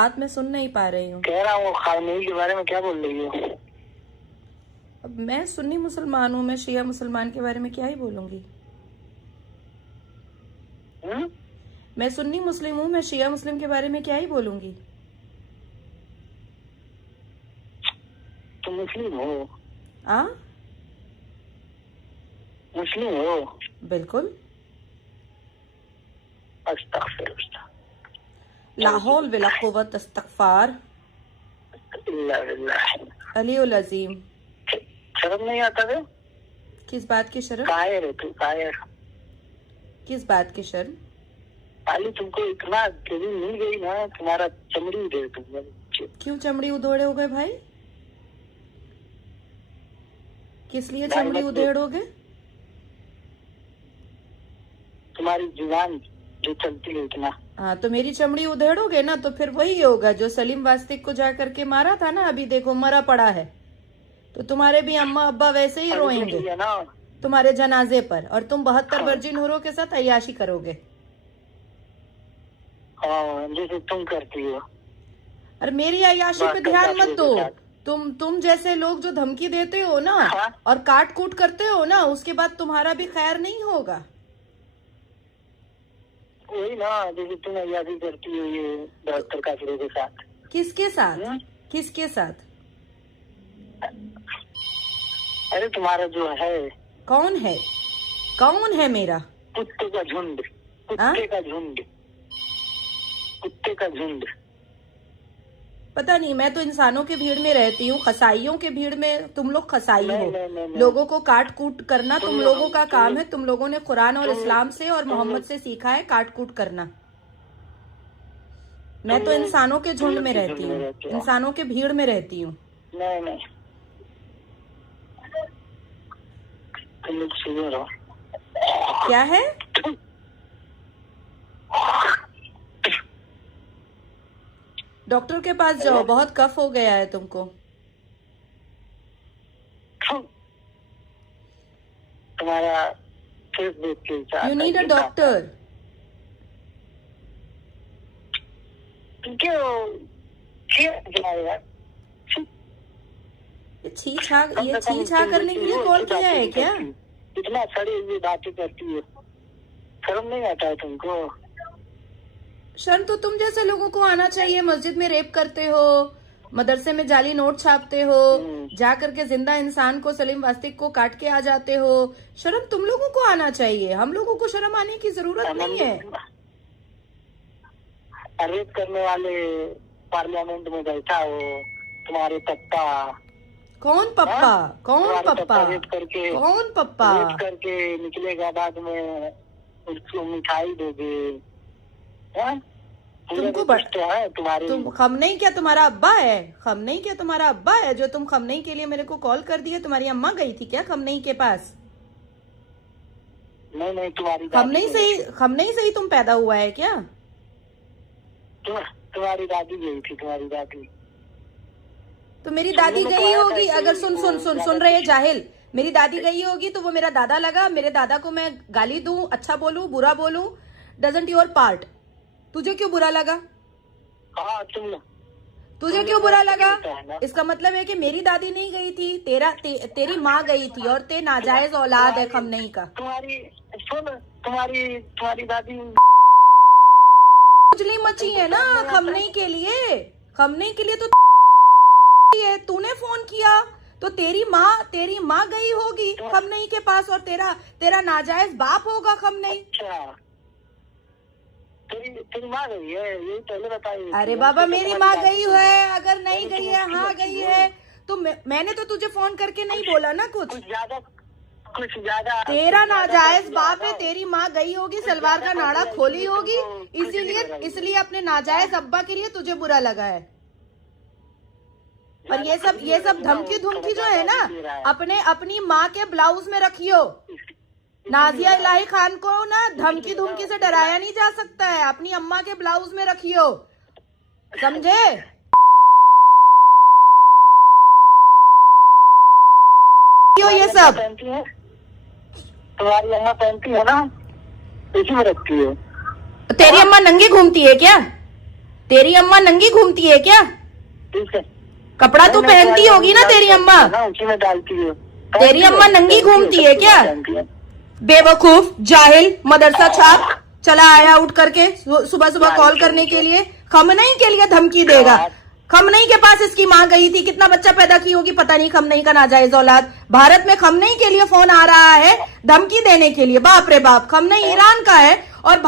बात मैं सुन नहीं पा रही हूँ। कह रहा हूँ खामेनी के बारे में क्या बोल रही हो? अब मैं सुन्नी मुसलमान हूँ, मैं शिया मुसलमान के बारे में क्या ही बोलूंगी। मैं सुन्नी मुस्लिम हूँ, मैं शिया मुस्लिम के बारे में क्या ही बोलूंगी। तुम मुस्लिम हो? आ? मुस्लिम हो? बिल्कुल। अस्तगफिरुल्लाह। ला हौल वला कुव्वत इस्तगफार अलीउल अज़ीम। शर्म नहीं आता है? किस बात की शर्म? कायर है तू, कायर। किस बात की शर्म? खाली तुमको इतना ट्रेनिंग मिल गई ना, तुम्हारा चमड़ी उधेड़ दूंगा। क्यों चमड़ी उधेड़ोगे भाई? किस लिए चमड़ी उधेड़ोगे? तुम्हारी जुबान जो चलती है इतना। हाँ, तो मेरी चमड़ी उधेड़ोगे ना तो फिर वही होगा जो सलीम वास्तिक को जा करके मारा था ना, अभी देखो मरा पड़ा है। तो तुम्हारे भी अम्मा अब्बा वैसे ही रोएंगे तुम्हारे जनाजे पर, और तुम 72 वर्जिन हूरों के साथ अय्याशी करोगे। हाँ, जैसे तुम करती हो। और मेरी अय्याशी पे ध्यान मत दो। तुम जैसे लोग जो धमकी देते हो ना और काट कूट करते हो ना, उसके बाद तुम्हारा भी खैर नहीं होगा। वही ना, जैसे तुम अय्याशी करती हो ये 72 काफिरों के साथ। किसके साथ? किसके साथ? अरे तुम्हारा जो है। कौन है? कौन है मेरा? कुत्ते का झुंड। कुत्ते का झुंड। कुत्ते का झुंड। पता नहीं, मैं तो इंसानों के भीड़ में रहती हूँ, खसाइयों के भीड़ में तुम लोग खसाई हो। लोगों को काट कूट करना तुम लोगों का काम है। तुम लोगों ने कुरान और इस्लाम से और मोहम्मद से सीखा है काट कूट करना। मैं तो इंसानों के झुंड में रहती हूँ, इंसानों के भीड़ में रहती हूँ। नहीं, तुम लोग सुधर रहो। क्या है? डॉक्टर के पास जाओ, बहुत कफ हो गया है तुमको। तुम्हारा फेस देख के यू नीड अ डॉक्टर। ये छी छा करने के लिए कॉल किया है क्या? इतना सड़ी हुई बातें करती है, शर्म नहीं आता है तुमको? शर्म तो तुम जैसे लोगों को आना चाहिए। मस्जिद में रेप करते हो, मदरसे में जाली नोट छापते हो, जा करके जिंदा इंसान को सलीम वास्तिक को काट के आ जाते हो। शर्म तुम लोगों को आना चाहिए, हम लोगों को शर्म आने की जरूरत नहीं है। रेप करने वाले पार्लियामेंट में बैठा हो, तुम्हारे पप्पा। कौन पप्पा? कौन पप्पा? रेप करके, कौन पप्पा? रेप करके निकलेगा, बाद में उसको मिठाई दोगे। तुमको तो है तुम्हारी। तुम खमनई क्या तुम्हारा अब्बा है? खमनई क्या तुम्हारा अब्बा है जो तुम खमनई के लिए मेरे को कॉल कर दिए? तुम्हारी अम्मा गई थी क्या खमनई के पास? नहीं, तुम्हारी खमनई से ही तुम पैदा हुआ है क्या? तुम्हारी दादी गई थी, तुम्हारी दादी। तो मेरी दादी गई होगी, अगर सुन रहे जाहिल, मेरी दादी गई होगी तो वो मेरा दादा लगा। मेरे दादा को मैं गाली दूं, अच्छा बोलूं, बुरा बोलूं, डजंट योर पार्ट। तुझे क्यों बुरा लगा? हाँ, तुझे क्यों बुरा लगा? इसका मतलब है कि मेरी दादी नहीं गई थी, तेरी माँ गई थी, और ते नाजायज औलाद है खमनई का। तुम्हारी दादी उजली मची है ना खमनई के लिए। खमनई के लिए तो है, तूने फोन किया तो तेरी माँ गई होगी खमनई के पास, और तेरा नाजायज बाप होगा खमनई। अच्छा, तेरी माँ गई है, यही पहले बताइए। अरे बाबा, मेरी माँ गई है, अगर नहीं गई है, हाँ गई है, तो मैंने तो तुझे फोन करके नहीं बोला ना कुछ ज्यादा। तेरा नाजायज बाप है, तेरी माँ गई होगी, सलवार का नाड़ा खोली होगी, इसलिए अपने नाजायज अब्बा के लिए तुझे बुरा लगा है। और ये सब धमकी जो है ना, अपनी माँ के ब्लाउज में रखियो। नाजिया इलाही खान को ना धमकी से डराया नहीं जा सकता है, अपनी अम्मा के ब्लाउज में रखियो, समझे? ये सब तुम्हारी अम्मा पहनती है ना, इसी में रखती है। तेरी अम्मा नंगी घूमती है क्या? तेरी अम्मा नंगी घूमती है क्या? ठीक है, कपड़ा तो पहनती होगी ना तेरी अम्मा? हाँ, उसी में डालती है। तेरी अम्मा नंगी घूमती है क्या? बेवकूफ, जाहिल, मदरसा छाप, चला आया उठ करके सुबह सुबह कॉल करने के लिए, खमनई के लिए धमकी देगा। खमनई के पास इसकी मां गई थी, कितना बच्चा पैदा की होगी पता नहीं, खमनई का नाजायज औलाद। भारत में खमनई के लिए फोन आ रहा है धमकी देने के लिए। बाप रे बाप, खमनई ईरान का है और